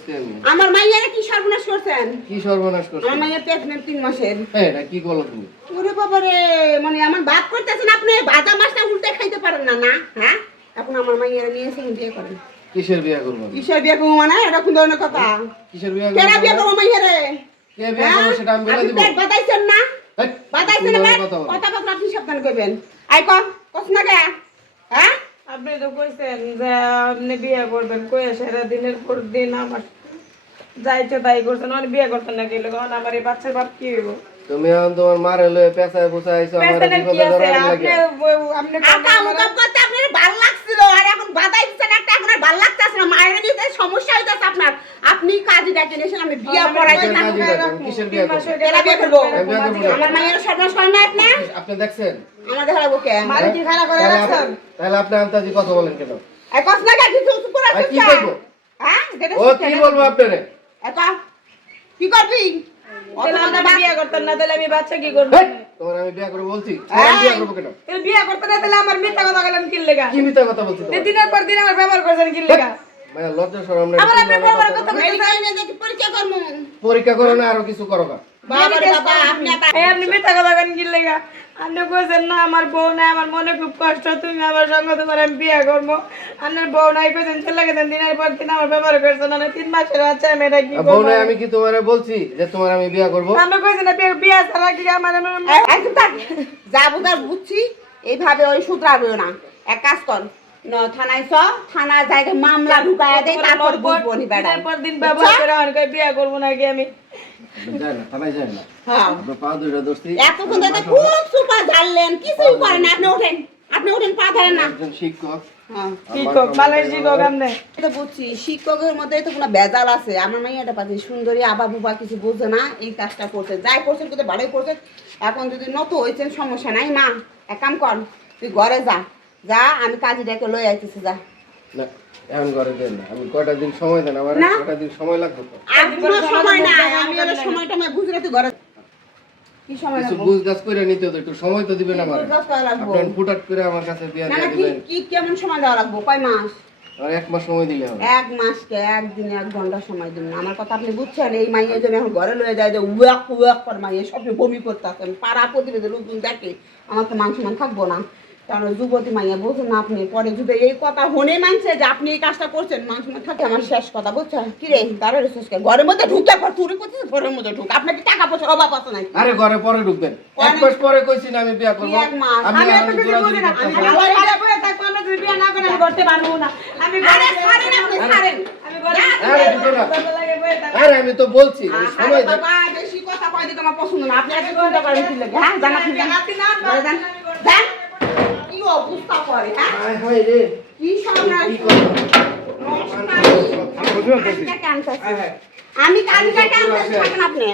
করছি আমি? আমার মাইয়ারে কি সর্বনাশ করছেন? কি সর্বনাশ করছি? আমার মাইয়ার প্রেগন্যান্ট 3 মাসের। এটা কি করলো তুমি? ওরে বাবা রে, মানে আমার বাপ করতেছেন আপনি, ভাজা মাছটা উল্টে খাইতে পারেন না না? হ্যাঁ? এখন আমার মাইয়ারে নিয়ে এসে বিয়ে করেন। কিসের বিয়ে করব? কিসের বিয়ে করব মানে? এটা কোন ধরনের কথা? কিসের বিয়ে করব? কেন বিয়ে করব মাইয়ারে? কে বিয়ে করব সেটা আমি বলে দিব। আপনি বাতাইছেন না? বাতাইছেন না? কথা আপনি সাবধান করবেন। আই কস না কে? হ্যাঁ? আপনি তো কইছেন যে আপনি বিয়ে করবেন, কয়ে সারা দিনের পর দিন আমার যাইতে তাই করছেন, আর বিয়ে করতেন না গেলে কারণ আমার এই বাচ্চার বাপ কি হইব? তুমি এখন তোমার মারে লয়ে পেছায় পোছাইছো আমার পেছনের কি বিপদে আছে? ধরার লাগে। আপনি আকা মুকাম করতে আপনার ভালো লাগছিল, আর এখন বাতাইছেন একটা, এখন আর ভালো লাগতেছে না। মায়ের দিতে সমস্যা হইতাছে আপনার। আপনি কাজী ডাকেন এসে আমি বিয়ে পড়াইতে না। কিসের বিয়ে করব? কেরা বিয়ে করব? আমার মায়ের সর্বনাশ করেন না আপনি? আপনি দেখছেন? আমার দেখা লাগবো কে? মারে কি খারাপ করে রাখছেন? তাহলে আপনি আন্তাজি কথা বলেন কেন? এই কস না কে কিছু পুরো আর কি আছে? করব? হ্যাঁ? যেটা ও কি বলবো আপনারে? একা কি করবি? তাহলে আমি বিয়ে করতেন না, তাহলে আমি বাচ্চা কি করব? তোমার আমি বিয়ে করব বলছি? আমি বিয়ে করব কেন? তাহলে বিয়ে করতে না, তাহলে আমার মিথ্যা কথা বলেন কি লাগা? কি মিথ্যা কথা বলছো তুমি? দিনের পর দিন আমার ব্যবহার করছেন কি লাগা? মায়া লজ্জা শরম নাই। আমার আপনি ব্যবহার কথা বলছেন। মেডিকেল নিয়ে দেখি পরীক্ষা করমু। পরীক্ষা করো না আরো কিছু করো না। বাবা রে বাবা, আপনি এই আপনি মিথ্যা কথা বলেন কি লাগা? আপনি কইছেন না আমার বউ নাই, আমার মনে খুব কষ্ট, তুমি আমার সঙ্গে তোমার আমি বিয়ে করবো। আপনার বউ নাই কইছেন, চলে গেছেন, দিনের পর দিন আমার ব্যবহার করছেন, না 3 মাসের বাচ্চা আমি এটা কি বউ করবো? নাই আমি কি তোমারে বলছি যে তোমার আমি বিয়ে করব? আমরা কইছেন না বিয়ে ছাড়া কি আমার একদম থাক। যা বুঝার বুঝছি, এইভাবে ওই শুধরাবেও না। এক কাজ কর, থানায় চ, থানার জায়গায় মামলা ঢুকায়া দেয়, তারপর বুঝবো নি বেড়া। দিনের পর দিন ব্যবহার করে আমার কই বিয়ে করবো নাকি আমি? যায় না, থানায় যায় না। হ্যাঁ, আপনার পা দুইটা দোস্তি। এতক্ষণ ধরে খুব সুপার ঝাড়লেন, কিছুই করেন না। আপনি ওঠেন, পা ধরেন না। একজন শিক্ষক। হ্যাঁ, শিক্ষক, বালের শিক্ষক আপনি। এটা বুঝছি, শিক্ষকের মধ্যে তো কোনো ভেজাল আছে। আমার মাইয়াটা পাচ্ছি সুন্দরী, আবা বুবা কিছু বোঝে না, এই কাজটা করছে। যাই করছেন কিন্তু ভালোই করছেন। এখন যদি নত হয়েছেন সমস্যা নাই। মা এক কাম কর, তুই ঘরে যা, যা আমি কাজীটাকে লই আইতেছি, যা। না, এখন ঘরে দেন না। আমি কয়টা দিন সময় দেন আমার? না। কয়টা দিন সময় লাগবে তো? আর কোনো সময় নাই, আমি ওর সময়টা আমি বুঝলে তুই ঘরে কি সময় কিছু লাগবো? বুঝদাস করে নিতে তো একটু সময় তো দিবেন আমার। বুঝদাস করা লাগবো। আপনি ফুটাট করে আমার কাছে বিয়ে না দিয়ে না, কি দিবেন। কি কেমন সময় দেওয়া লাগবো? কয় মাস? আর 1 মাস সময় দিলে হবে। 1 মাসকে 1 দিনে 1 ঘন্টা সময় দিন। আমার কথা আপনি বুঝছেন? এই মাইয়া জন্য এখন ঘরে লয়ে যায় যে উয়াক উয়াক করে মাইয়া সব বমি করতে আসেন। পাড়া প্রতিবেদী লোকজন দেখে আমার তো মান সম্মান থাকবো না। কারণ যুবতী মাইয়া বুঝুন না আপনি, পরে যদি এই কথা হনে মানছে যে আপনি এই কাজটা করছেন, মান সম্মান থাকে। আমার শেষ কথা বুঝছেন? কি রে দাঁড়ার শেষ ঘরের মধ্যে ঢুকে পর তুই করছিস, ঘরের মধ্যে ঢুক। আপনার কি টাকা পয়সা অভাব আছে নাকি? আরে ঘরে পরে ঢুকবেন। 1 মাস পরে কইছি না আমি বিয়ে করব। 1 মাস। আপনি আমি এত আমার কিছু জোড়া বুঝি জুড়ি না। করতেছেন। আমি আমার ঘরে বসে থাকবো, আমরা যদি বিয়ে না করি আমি করতে পারবো না। আমি আরে ছাড়েন আপনি, ছাড়েন। আমি ঘরে আরে ঢুকো না। ভালো লাগে বসে থাকবো। আরে আমি তো বলছি আমি আরে সময় দেন। বাবা, বেশি কথা কয় দিকে আমার পছন্দ না। আপনি আগে চিন্তা করেন কি লাগে? হ্যাঁ, জান আপনি জান। আপনি না ঘরে যান। যান। কি অবস্থা করে, হ্যাঁ? হায় হায় রে। কি সর্বনাশ। কি করব? আমি কাজীটাকে আনতেছি। আমি কাজীটাকে আনতেছি, থাকেন আপনি।